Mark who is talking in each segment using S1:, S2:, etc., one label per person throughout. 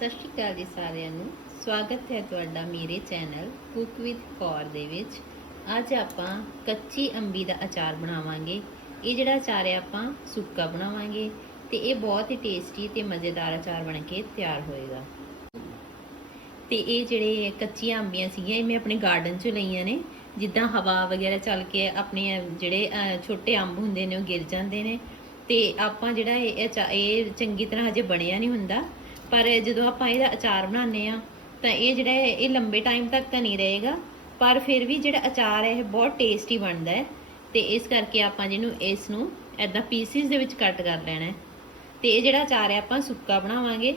S1: ਸਤਿ ਸ਼੍ਰੀ ਅਕਾਲ ਜੀ ਸਾਰਿਆਂ ਨੂੰ। ਸਵਾਗਤ ਹੈ ਤੁਹਾਡਾ ਮੇਰੇ ਚੈਨਲ ਕੁੱਕ ਵਿਦ ਕੌਰ ਦੇ ਵਿੱਚ। ਅੱਜ ਆਪਾਂ ਕੱਚੀ ਅੰਬੀ ਦਾ ਅਚਾਰ ਬਣਾਵਾਂਗੇ। ਇਹ ਜਿਹੜਾ ਅਚਾਰ ਹੈ, ਆਪਾਂ ਸੁੱਕਾ ਬਣਾਵਾਂਗੇ ਤੇ ਇਹ ਬਹੁਤ ਹੀ ਟੇਸਟੀ ਤੇ ਮਜ਼ੇਦਾਰ ਅਚਾਰ ਬਣ ਕੇ ਤਿਆਰ ਹੋਏਗਾ। ਤੇ ਇਹ ਜਿਹੜੇ ਕੱਚੀਆਂ ਅੰਬੀਆਂ ਸੀਗੀਆਂ, ਇਹ ਮੈਂ ਆਪਣੇ ਗਾਰਡਨ 'ਚੋਂ ਲਈਆਂ ਨੇ। ਜਿੱਦਾਂ ਹਵਾ ਵਗੈਰਾ ਚੱਲ ਕੇ ਆਪਣੇ ਜਿਹੜੇ ਛੋਟੇ ਅੰਬ ਹੁੰਦੇ ਨੇ, ਉਹ ਗਿਰ ਜਾਂਦੇ ਨੇ। ਤੇ ਆਪਾਂ ਜਿਹੜਾ ਇਹ ਅਚਾ- ਇਹ ਚੰਗੀ ਤਰ੍ਹਾਂ ਹਜੇ ਬਣਿਆ ਨਹੀਂ ਹੁੰਦਾ। ਪਰ ਜਦੋਂ ਆਪਾਂ ਇਹਦਾ ਅਚਾਰ ਬਣਾਉਂਦੇ ਆ ਤਾਂ ਇਹ ਜਿਹੜਾ ਹੈ, ਇਹ ਲੰਬੇ ਟਾਈਮ ਤੱਕ ਤਾਂ ਨਹੀਂ ਰਹੇਗਾ। ਪਰ ਫਿਰ ਵੀ ਜਿਹੜਾ ਅਚਾਰ ਹੈ ਇਹ ਬਹੁਤ ਟੇਸਟੀ ਬਣਦਾ ਹੈ। ਤੇ ਇਸ ਕਰਕੇ ਆਪਾਂ ਜਿਹਨੂੰ ਇਸ ਨੂੰ ਐਦਾਂ ਪੀਸਿਸ ਦੇ ਵਿੱਚ ਕੱਟ ਕਰ ਲੈਣਾ ਹੈ। ਤੇ ਇਹ ਜਿਹੜਾ ਅਚਾਰ ਹੈ ਆਪਾਂ ਸੁੱਕਾ ਬਣਾਵਾਂਗੇ।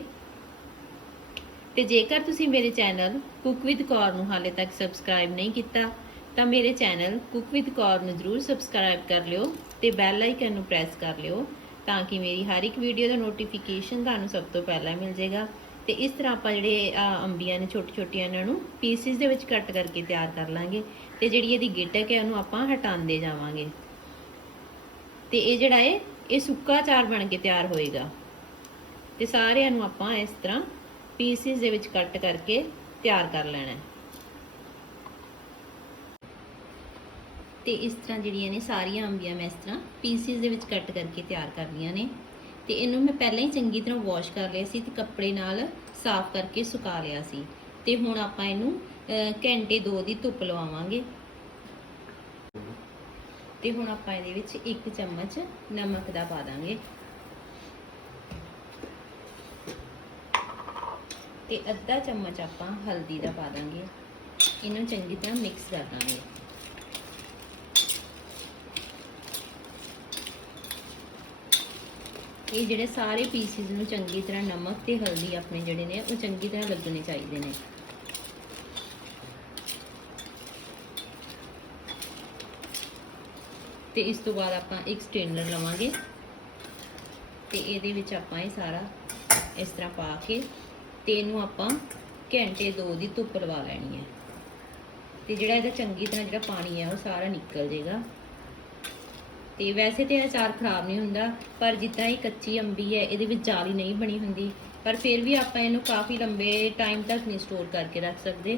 S1: ਤੇ ਜੇਕਰ ਤੁਸੀਂ ਮੇਰੇ ਚੈਨਲ ਕੁੱਕ ਵਿਦ ਕੌਰ ਨੂੰ ਹਾਲੇ ਤੱਕ ਸਬਸਕ੍ਰਾਈਬ ਨਹੀਂ ਕੀਤਾ ਤਾਂ ਮੇਰੇ ਚੈਨਲ ਕੁੱਕ ਵਿਦ ਕੌਰ ਨੂੰ ਜਰੂਰ ਸਬਸਕ੍ਰਾਈਬ ਕਰ ਲਿਓ ਤੇ ਬੈਲ ਆਈਕਨ ਨੂੰ ਪ੍ਰੈਸ ਕਰ ਲਿਓ। ਤਾਂ ਕਿ ਮੇਰੀ ਹਰ ਇੱਕ ਵੀਡੀਓ ਦਾ ਨੋਟੀਫਿਕੇਸ਼ਨ ਤੁਹਾਨੂੰ ਸਭ ਤੋਂ ਪਹਿਲਾਂ ਮਿਲ ਜਾਏਗਾ। ਤੇ ਇਸ ਤਰ੍ਹਾਂ ਆਪਾਂ ਜਿਹੜੇ ਅੰਬੀਆਂ ਨੇ ਛੋਟੀ ਛੋਟੀਆਂ ਇਹਨਾਂ ਨੂੰ ਪੀਸਿਸ ਦੇ ਵਿੱਚ ਕੱਟ ਕਰਕੇ ਤਿਆਰ ਕਰ ਲਾਂਗੇ। ਤੇ ਜਿਹੜੀ ਇਹਦੀ ਗਿੱਟਕ ਹੈ, ਉਹਨੂੰ ਆਪਾਂ ਹਟਾਉਂਦੇ ਜਾਵਾਂਗੇ। ਤੇ ਇਹ ਜਿਹੜਾ ਹੈ, ਇਹ ਸੁੱਕਾ ਅਚਾਰ ਬਣ ਕੇ ਤਿਆਰ ਹੋਏਗਾ। ਤੇ ਸਾਰਿਆਂ ਨੂੰ ਆਪਾਂ ਇਸ ਤਰ੍ਹਾਂ ਪੀਸਿਸ ਦੇ ਵਿੱਚ ਕੱਟ ਕਰਕੇ ਤਿਆਰ ਕਰ ਲੈਣਾ ਹੈ। ਤੇ ਇਸ ਤਰ੍ਹਾਂ ਜਿਹੜੀਆਂ ਨੇ ਸਾਰੀਆਂ ਅੰਬੀਆਂ ਮੈਂ ਇਸ ਤਰ੍ਹਾਂ ਪੀਸਿਸ ਦੇ ਵਿੱਚ ਕੱਟ ਕਰਕੇ ਤਿਆਰ ਕਰ ਲਈਆਂ ਨੇ। ਤੇ ਇਹਨੂੰ ਮੈਂ ਪਹਿਲਾਂ ਹੀ ਚੰਗੀ ਤਰ੍ਹਾਂ ਵਾਸ਼ ਕਰ ਲਿਆ ਸੀ ਤੇ ਕੱਪੜੇ ਨਾਲ ਸਾਫ਼ ਕਰਕੇ ਸੁਕਾ ਲਿਆ ਸੀ। ਤੇ ਹੁਣ ਆਪਾਂ ਇਹਨੂੰ ਘੰਟੇ ਦੋ ਦੀ ਧੁੱਪ ਲਵਾਵਾਂਗੇ। ਤੇ ਹੁਣ ਆਪਾਂ ਇਹਦੇ ਵਿੱਚ ਇੱਕ ਚਮਚ ਨਮਕ ਦਾ ਪਾ ਦਾਂਗੇ। ਤੇ ਅੱਧਾ ਚਮਚ ਆਪਾਂ ਹਲਦੀ ਦਾ ਪਾ ਦਾਂਗੇ। ਇਹਨੂੰ ਚੰਗੀ ਤਰ੍ਹਾਂ ਮਿਕਸ ਕਰ ਦਾਂਗੇ। ਇਹ ਜਿਹੜੇ ਸਾਰੇ ਪੀਸਿਸ ਨੂੰ ਚੰਗੀ ਤਰ੍ਹਾਂ ਨਮਕ ਤੇ ਹਲਦੀ ਆਪਣੇ ਜਿਹੜੇ ਨੇ, ਉਹ ਚੰਗੀ ਤਰ੍ਹਾਂ ਲੱਗਣੇ ਚਾਹੀਦੇ ਨੇ। ਤੇ ਇਸ ਤੋਂ ਬਾਅਦ ਆਪਾਂ ਇੱਕ ਸਟੇਨਰ ਲਵਾਂਗੇ। ਤੇ ਇਹਦੇ ਵਿੱਚ ਆਪਾਂ ਇਹ ਸਾਰਾ ਇਸ ਤਰ੍ਹਾਂ ਪਾ ਕੇ ਤੇ ਇਹਨੂੰ ਆਪਾਂ ਘੰਟੇ ਦੋ ਦੀ ਧੁੱਪ ਲਵਾ ਲੈਣੀ ਹੈ। ਤੇ ਜਿਹੜਾ ਇਹਦਾ ਚੰਗੀ ਤਰ੍ਹਾਂ ਜਿਹੜਾ ਪਾਣੀ ਹੈ, ਉਹ ਸਾਰਾ ਨਿਕਲ ਜਾਏਗਾ। ਤੇ ਵੈਸੇ ਤੇ ਇਹ ਅਚਾਰ ਖਰਾਬ ਨਹੀਂ ਹੁੰਦਾ, ਪਰ ਜਿੱਦਾਂ ਇਹ ਕੱਚੀ ਅੰਬੀ ਹੈ, ਇਹਦੇ ਵਿੱਚ ਜਾਲੀ ਨਹੀਂ ਬਣੀ ਹੁੰਦੀ, ਪਰ ਫਿਰ ਵੀ ਆਪਾਂ ਇਹਨੂੰ ਕਾਫੀ ਲੰਬੇ ਟਾਈਮ ਤੱਕ ਨਹੀਂ ਸਟੋਰ ਕਰਕੇ ਰੱਖ ਸਕਦੇ,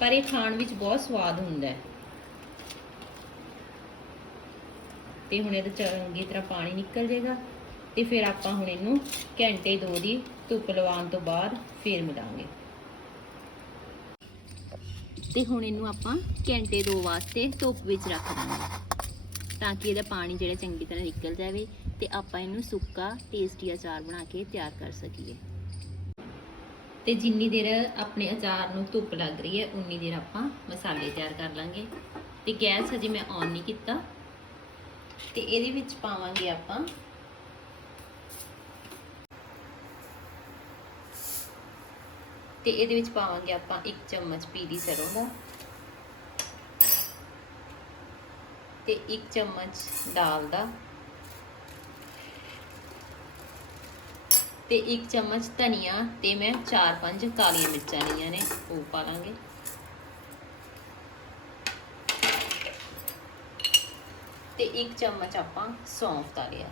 S1: ਪਰ ਇਹ ਖਾਣ ਵਿੱਚ ਬਹੁਤ ਸਵਾਦ ਹੁੰਦਾ ਹੈ। ਤੇ ਹੁਣ ਇਹਦਾ ਚੰਗੀ ਤਰ੍ਹਾਂ ਪਾਣੀ ਨਿਕਲ ਜਾਏਗਾ, ਤੇ ਫਿਰ ਆਪਾਂ ਹੁਣ ਇਹਨੂੰ ਘੰਟੇ ਦੋ ਦੀ ਧੁੱਪ ਲਵਾਉਣ ਤੋਂ ਬਾਅਦ ਫੇਰ ਮਿਲਾਂਗੇ। ਤੇ ਹੁਣ ਇਹਨੂੰ ਆਪਾਂ ਘੰਟੇ ਦੋ ਵਾਸਤੇ ਧੁੱਪ ਵਿੱਚ ਰੱਖ ਦਾਂਗੇ ਤਾਂ ਕਿ ਇਹਦਾ ਪਾਣੀ ਜਿਹੜਾ ਚੰਗੀ ਤਰ੍ਹਾਂ ਨਿਕਲ ਜਾਵੇ ਤੇ ਆਪਾਂ ਇਹਨੂੰ ਸੁੱਕਾ ਟੇਸਟੀ ਅਚਾਰ ਬਣਾ ਕੇ ਤਿਆਰ ਕਰ ਸਕੀਏ। ਤੇ ਜਿੰਨੀ ਦੇਰ ਆਪਣੇ ਅਚਾਰ ਨੂੰ ਧੁੱਪ ਲੱਗ ਰਹੀ ਹੈ, ਉਨੀ ਦੇਰ ਆਪਾਂ ਮਸਾਲੇ ਤਿਆਰ ਕਰ ਲਾਂਗੇ। ਤੇ ਗੈਸ ਹਜੇ ਮੈਂ ਔਨ ਨਹੀਂ ਕੀਤਾ। ਤੇ ਇਹਦੇ ਵਿੱਚ ਪਾਵਾਂਗੇ ਆਪਾਂ ਤੇ ਇਹਦੇ ਵਿੱਚ ਪਾਵਾਂਗੇ ਆਪਾਂ 1 ਚਮਚ ਪੀਲੀ ਸਰੋਂ ਦਾ ਤੇ 1 ਚਮਚ ਦਾਲ ਦਾ ਤੇ 1 ਚਮਚ ਧਨੀਆ ਤੇ ਮੈਂ 4-5 ਕਾਲੀਆਂ ਮਿਰਚਾਂ ਲਈਆਂ ਨੇ, ਉਹ ਪਾ ਲਾਂਗੇ। ਤੇ 1 ਚਮਚ ਆਪਾਂ ਸੌਂਫ ਦਾ ਲਿਆ।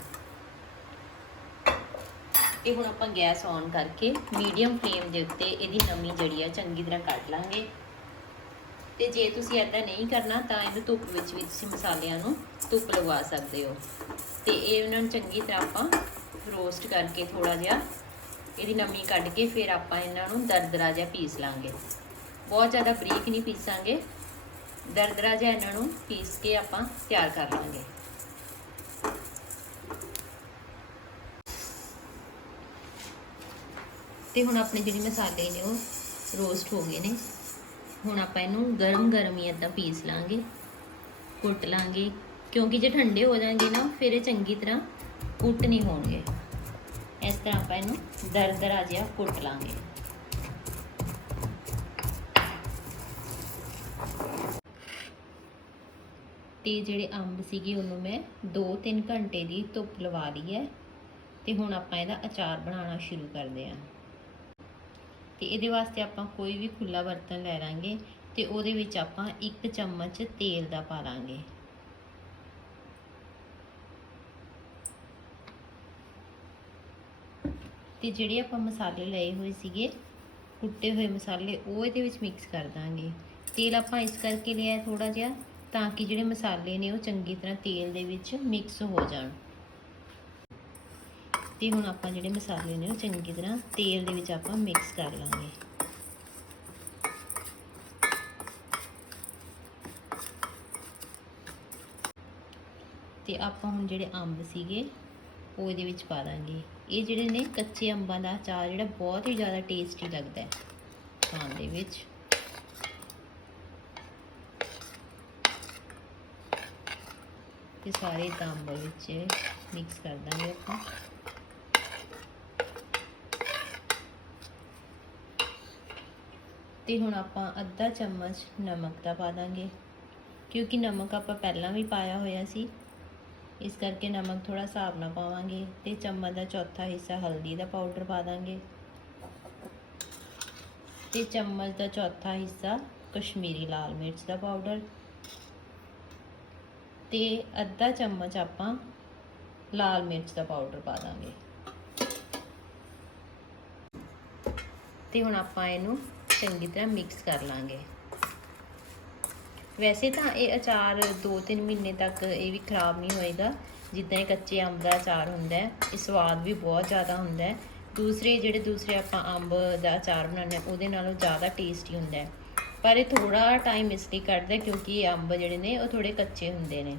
S1: ਇਹ ਹੁਣ ਆਪਾਂ ਗੈਸ ਔਨ ਕਰਕੇ ਮੀਡੀਅਮ ਫਲੇਮ ਦੇ ਉੱਤੇ ਇਹਦੀ ਨਮੀ ਜਿਹੜੀ ਆ ਚੰਗੀ ਤਰ੍ਹਾਂ ਕੱਢ ਲਾਂਗੇ। ਤੇ ਜੇ ਤੁਸੀਂ ਐਦਾਂ ਨਹੀਂ ਕਰਨਾ, ਤਾਂ ਇਹਨੂੰ ਧੁੱਪ ਵਿੱਚ ਵੀ ਤੁਸੀਂ ਮਸਾਲਿਆਂ ਨੂੰ ਧੁੱਪ ਲਗਵਾ ਸਕਦੇ ਹੋ। ਤੇ ਇਹ ਉਹਨਾਂ ਨੂੰ ਚੰਗੀ ਤਰ੍ਹਾਂ ਆਪਾਂ ਰੋਸਟ ਕਰਕੇ ਥੋੜਾ ਜਿਹਾ ਇਹਦੀ ਨਮੀ ਕੱਢ ਕੇ ਫਿਰ ਆਪਾਂ ਇਹਨਾਂ ਨੂੰ ਦਰਦਰਾ ਜਿਹਾ ਪੀਸ ਲਾਂਗੇ। ਬਹੁਤ ਜ਼ਿਆਦਾ ਬਰੀਕ ਨਹੀਂ ਪੀਸਾਂਗੇ। ਦਰਦਰਾ ਜਿਹਾ ਇਹਨਾਂ ਨੂੰ ਪੀਸ ਕੇ ਆਪਾਂ ਤਿਆਰ ਕਰ ਲਾਂਗੇ। ਤੇ ਹੁਣ ਆਪਣੇ ਜਿਹੜੇ ਮਸਾਲੇ ਨੇ ਉਹ ਰੋਸਟ ਹੋ ਗਏ ਨੇ। ਹੁਣ ਆਪਾਂ ਇਹਨੂੰ ਗਰਮ ਗਰਮ ਹੀ ਇਦਾਂ ਪੀਸ ਲਾਂਗੇ, ਕੁੱਟ ਲਾਂਗੇ, ਕਿਉਂਕਿ ਜੇ ਠੰਡੇ ਹੋ ਜਾਣਗੇ ਨਾ, ਫਿਰ ਇਹ ਚੰਗੀ ਤਰ੍ਹਾਂ ਕੁੱਟ ਨਹੀਂ ਹੋਣਗੇ। ਇਸ ਤਰ੍ਹਾਂ ਆਪਾਂ ਇਹਨੂੰ ਦਰਦਰਾ ਜਿਹਾ ਕੁੱਟ ਲਾਂਗੇ। ਤੇ ਜਿਹੜੇ ਅੰਬ ਸੀਗੇ, ਉਹਨੂੰ ਮੈਂ 2-3 ਘੰਟੇ ਦੀ ਧੁੱਪ ਲਵਾ ਲਈ ਹੈ। ਤੇ ਹੁਣ ਆਪਾਂ ਇਹਦਾ ਅਚਾਰ ਬਣਾਉਣਾ ਸ਼ੁਰੂ ਕਰਦੇ ਹਾਂ। ਤੇ ਇਹਦੇ ਵਾਸਤੇ ਆਪਾਂ ਕੋਈ ਵੀ ਖੁੱਲਾ ਬਰਤਨ ਲੈ ਲਾਂਗੇ ਤੇ ਉਹਦੇ ਵਿੱਚ ਆਪਾਂ 1 ਚਮਚ ਤੇਲ ਦਾ ਪਾ ਲਾਂਗੇ। ਤੇ ਜਿਹੜੇ ਆਪਾਂ ਮਸਾਲੇ ਲਏ ਹੋਏ ਸੀਗੇ, ਕੁੱਟੇ ਹੋਏ ਮਸਾਲੇ, ਉਹ ਇਹਦੇ ਵਿੱਚ ਮਿਕਸ ਕਰ ਦਾਂਗੇ। ਤੇਲ ਆਪਾਂ ਇਸ ਕਰਕੇ ਲਿਆ ਥੋੜਾ ਜਿਹਾ ਤਾਂ ਕਿ ਜਿਹੜੇ ਮਸਾਲੇ ਨੇ ਉਹ ਚੰਗੀ ਤਰ੍ਹਾਂ ਤੇਲ ਦੇ ਵਿੱਚ ਮਿਕਸ ਹੋ ਜਾਣ। ਤੇ ਹੁਣ ਆਪਾਂ ਜਿਹੜੇ ਮਸਾਲੇ ਨੇ ਉਹ ਚੰਗੀ ਤਰ੍ਹਾਂ ਤੇਲ ਦੇ ਵਿੱਚ ਆਪਾਂ ਮਿਕਸ ਕਰ ਲਾਂਗੇ। ਤੇ ਆਪਾਂ ਹੁਣ ਜਿਹੜੇ ਅੰਬ ਸੀਗੇ, ਉਹ ਇਹਦੇ ਵਿੱਚ ਪਾ ਦਾਂਗੇ। ਇਹ ਜਿਹੜੇ ਨੇ ਕੱਚੇ ਅੰਬਾਂ ਦਾ ਅਚਾਰ ਜਿਹੜਾ ਬਹੁਤ ਹੀ ਜ਼ਿਆਦਾ ਟੇਸਟੀ ਲੱਗਦਾ ਹੈ ਖਾਣ ਦੇ ਵਿੱਚ। ਤੇ ਸਾਰੇ ਤਾਂ ਅੰਬ ਵਿੱਚ ਮਿਕਸ ਕਰ ਦਾਂਗੇ ਆਪਾਂ। ਤੇ ਹੁਣ ਆਪਾਂ ਅੱਧਾ ਚਮਚ ਨਮਕ ਦਾ ਪਾ ਦਾਂਗੇ। ਕਿਉਂਕਿ ਨਮਕ ਆਪਾਂ ਪਹਿਲਾਂ ਵੀ ਪਾਇਆ ਹੋਇਆ ਸੀ। ਇਸ ਕਰਕੇ ਨਮਕ ਥੋੜਾ ਹਿਸਾਬ ਨਾਲ ਪਾਵਾਂਗੇ ਤੇ ਚਮਚ ਦਾ ਚੌਥਾ ਹਿੱਸਾ ਹਲਦੀ ਦਾ ਪਾਊਡਰ ਪਾ ਦਾਂਗੇ। ਤੇ ਚਮਚ ਦਾ ਚੌਥਾ ਹਿੱਸਾ ਕਸ਼ਮੀਰੀ ਲਾਲ ਮਿਰਚ ਦਾ ਪਾਊਡਰ। ਤੇ ਅੱਧਾ ਚਮਚ ਆਪਾਂ ਲਾਲ ਮਿਰਚ ਦਾ ਪਾਊਡਰ ਪਾ ਦਾਂਗੇ। ਤੇ ਹੁਣ ਆਪਾਂ ਇਹਨੂੰ ਚੰਗੀ ਤਰ੍ਹਾਂ ਮਿਕਸ ਕਰ ਲਾਂਗੇ। ਵੈਸੇ ਤਾਂ ਇਹ ਅਚਾਰ 2-3 ਮਹੀਨੇ ਤੱਕ ਇਹ ਵੀ ਖਰਾਬ ਨਹੀਂ ਹੋਏਗਾ। ਜਿੱਦਾਂ ਇਹ ਕੱਚੇ ਅੰਬ ਦਾ ਅਚਾਰ ਹੁੰਦਾ ਹੈ, ਇਹ ਸਵਾਦ ਵੀ ਬਹੁਤ ਜ਼ਿਆਦਾ ਹੁੰਦਾ ਹੈ। ਦੂਸਰੇ ਜਿਹੜੇ ਦੂਸਰੇ ਆਪਾਂ ਅੰਬ ਦਾ ਅਚਾਰ ਬਣਾਉਂਦੇ ਹਾਂ, ਉਹਦੇ ਨਾਲੋਂ ਜ਼ਿਆਦਾ ਟੇਸਟੀ ਹੁੰਦਾ ਹੈ। ਪਰ ਇਹ ਥੋੜਾ ਟਾਈਮ ਇਸ ਲਈ ਕੱਢਦਾ ਕਿਉਂਕਿ ਇਹ ਅੰਬ ਜਿਹੜੇ ਨੇ, ਉਹ ਥੋੜੇ ਕੱਚੇ ਹੁੰਦੇ ਨੇ।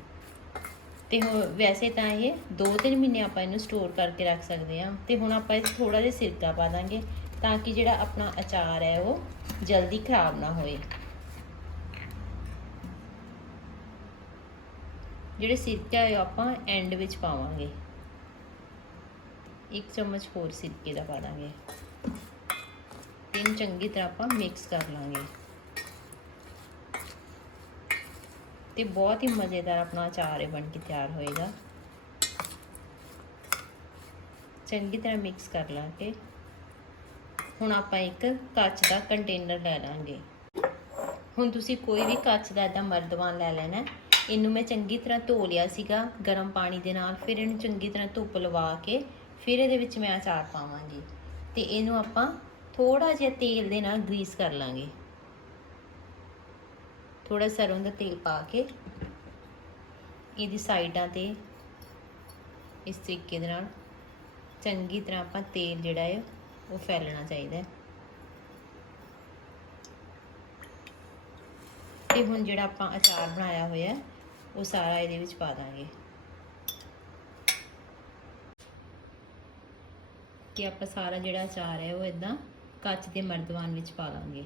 S1: ਤੇ ਹੁਣ ਵੈਸੇ ਤਾਂ ਇਹ 2-3 ਮਹੀਨੇ ਆਪਾਂ ਇਹਨੂੰ ਸਟੋਰ ਕਰਕੇ ਰੱਖ ਸਕਦੇ ਹਾਂ। ਤੇ ਹੁਣ ਆਪਾਂ ਇਸ ਥੋੜਾ ਜਿਹਾ ਸਿਰਕਾ ਪਾ ਦਾਂਗੇ। ਤਾਂ ਕਿ ਜਿਹੜਾ ਆਪਣਾ ਅਚਾਰ ਹੈ ਉਹ ਜਲਦੀ ਖਰਾਬ ਨਾ ਹੋਏ। ਜਿਹੜੇ ਸਿਰਕਾ ਹੈ, ਉਹ ਆਪਾਂ ਐਂਡ ਵਿੱਚ ਪਾਵਾਂਗੇ। ਇੱਕ ਚਮਚ ਹੋਰ ਸਿਰਕੇ ਦਾ ਪਾ ਦਾਂਗੇ ਇਹਨੂੰ ਚੰਗੀ ਤਰ੍ਹਾਂ ਆਪਾਂ ਮਿਕਸ ਕਰ ਲਾਂਗੇ। ਤੇ ਬਹੁਤ ਹੀ ਮਜ਼ੇਦਾਰ ਆਪਣਾ ਅਚਾਰ ਹੈ ਬਣ ਕੇ ਤਿਆਰ ਹੋਏਗਾ। ਚੰਗੀ ਤਰ੍ਹਾਂ ਮਿਕਸ ਕਰ ਲਾਂਗੇ। ਹੁਣ ਆਪਾਂ ਇੱਕ ਕੱਚ ਦਾ ਕੰਟੇਨਰ ਲੈ ਲਾਂਗੇ। ਹੁਣ ਤੁਸੀਂ ਕੋਈ ਵੀ ਕੱਚ ਦਾ ਇਦਾਂ ਮਰਦਵਾਨ ਲੈ ਲੈਣਾ ਇਹਨੂੰ ਮੈਂ ਚੰਗੀ ਤਰ੍ਹਾਂ ਧੋ ਲਿਆ ਸੀਗਾ ਗਰਮ ਪਾਣੀ ਦੇ ਨਾਲ, ਫਿਰ ਇਹਨੂੰ ਚੰਗੀ ਤਰ੍ਹਾਂ ਧੁੱਪ ਲਵਾ ਕੇ ਫਿਰ ਇਹਦੇ ਵਿੱਚ ਮੈਂ ਅਚਾਰ ਪਾਵਾਂਗੀ। ਤੇ ਇਹਨੂੰ ਆਪਾਂ ਥੋੜਾ ਜਿਹਾ ਤੇਲ ਦੇ ਨਾਲ ਗਰੀਸ ਕਰ ਲਾਂਗੇ। ਥੋੜਾ ਸਰੋਂ ਦਾ ਤੇਲ ਪਾ ਕੇ ਇਹਦੀ ਸਾਈਡਾਂ ਤੇ ਇਸ ਤਰੀਕੇ ਦੇ ਨਾਲ ਚੰਗੀ ਤਰ੍ਹਾਂ ਆਪਾਂ ਤੇਲ ਜਿਹੜਾ ਹੈ ਉਹ ਫੈਲਣਾ ਚਾਹੀਦਾ ਹੈ। ਤੇ ਹੁਣ ਜਿਹੜਾ ਆਪਾਂ ਅਚਾਰ ਬਣਾਇਆ ਹੋਇਆ ਉਹ ਸਾਰਾ ਇਹਦੇ ਵਿੱਚ ਪਾ ਦਾਂਗੇ। ਕਿ ਆਪਾਂ ਸਾਰਾ ਜਿਹੜਾ ਅਚਾਰ ਹੈ, ਉਹ ਇਦਾਂ ਕੱਚ ਦੇ ਮਰਦਵਾਨ ਵਿੱਚ ਪਾ ਲਾਂਗੇ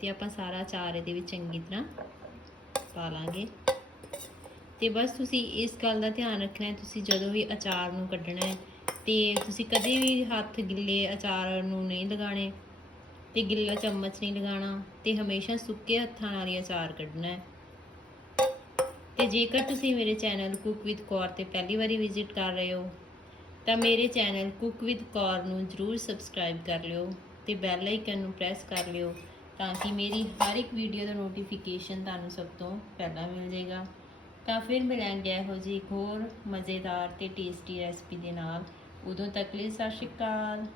S1: ਤੇ ਆਪਾਂ ਸਾਰਾ ਅਚਾਰ ਇਹਦੇ ਵਿੱਚ ਚੰਗੀ ਤਰ੍ਹਾਂ ਪਾ ਲਾਂਗੇ। ਤੇ ਬਸ ਤੁਸੀਂ ਇਸ ਗੱਲ ਦਾ ਧਿਆਨ ਰੱਖਣਾ ਹੈ, ਤੁਸੀਂ ਜਦੋਂ ਵੀ ਅਚਾਰ ਨੂੰ ਕੱਢਣਾ ਹੈ ਤੇ ਤੁਸੀਂ ਕਦੇ ਵੀ ਹੱਥ ਗਿੱਲੇ ਅਚਾਰ ਨੂੰ ਨਹੀਂ ਲਗਾਣੇ ਤੇ ਗਿੱਲਾ ਚਮਚ ਨਹੀਂ ਲਗਾਉਣਾ ਤੇ ਹਮੇਸ਼ਾ ਸੁੱਕੇ ਹੱਥਾਂ ਨਾਲ ਹੀ ਅਚਾਰ ਕੱਢਣਾ ਹੈ। ਤੇ ਜੇਕਰ ਤੁਸੀਂ ਮੇਰੇ ਚੈਨਲ ਕੁਕ ਵਿਦ ਕੌਰ ਤੇ ਪਹਿਲੀ ਵਾਰੀ ਵਿਜ਼ਿਟ ਕਰ ਰਹੇ ਹੋ, ਤਾਂ ਮੇਰੇ ਚੈਨਲ ਕੁਕ ਵਿਦ ਕੌਰ ਨੂੰ ਜਰੂਰ ਸਬਸਕ੍ਰਾਈਬ ਕਰ ਲਿਓ ਤੇ ਬੈਲ ਆਈਕਨ ਨੂੰ ਪ੍ਰੈਸ ਕਰ ਲਿਓ ਤਾਂ ਕਿ ਮੇਰੀ ਹਰ ਇੱਕ ਵੀਡੀਓ ਦਾ ਨੋਟੀਫਿਕੇਸ਼ਨ ਤੁਹਾਨੂੰ ਸਭ ਤੋਂ ਪਹਿਲਾਂ ਮਿਲ ਜਾਏਗਾ। ਤਾਂ ਫਿਰ ਮਿਲਾਂਗੇ ਇਹੋ ਜਿਹੀ ਇੱਕ ਹੋਰ ਮਜ਼ੇਦਾਰ ਤੇ ਟੇਸਟੀ ਰੈਸਪੀ ਦੇ ਨਾਲ। ਉਦੋਂ ਤੱਕ ਲਈ ਸਤਿ ਸ਼੍ਰੀ ਅਕਾਲ।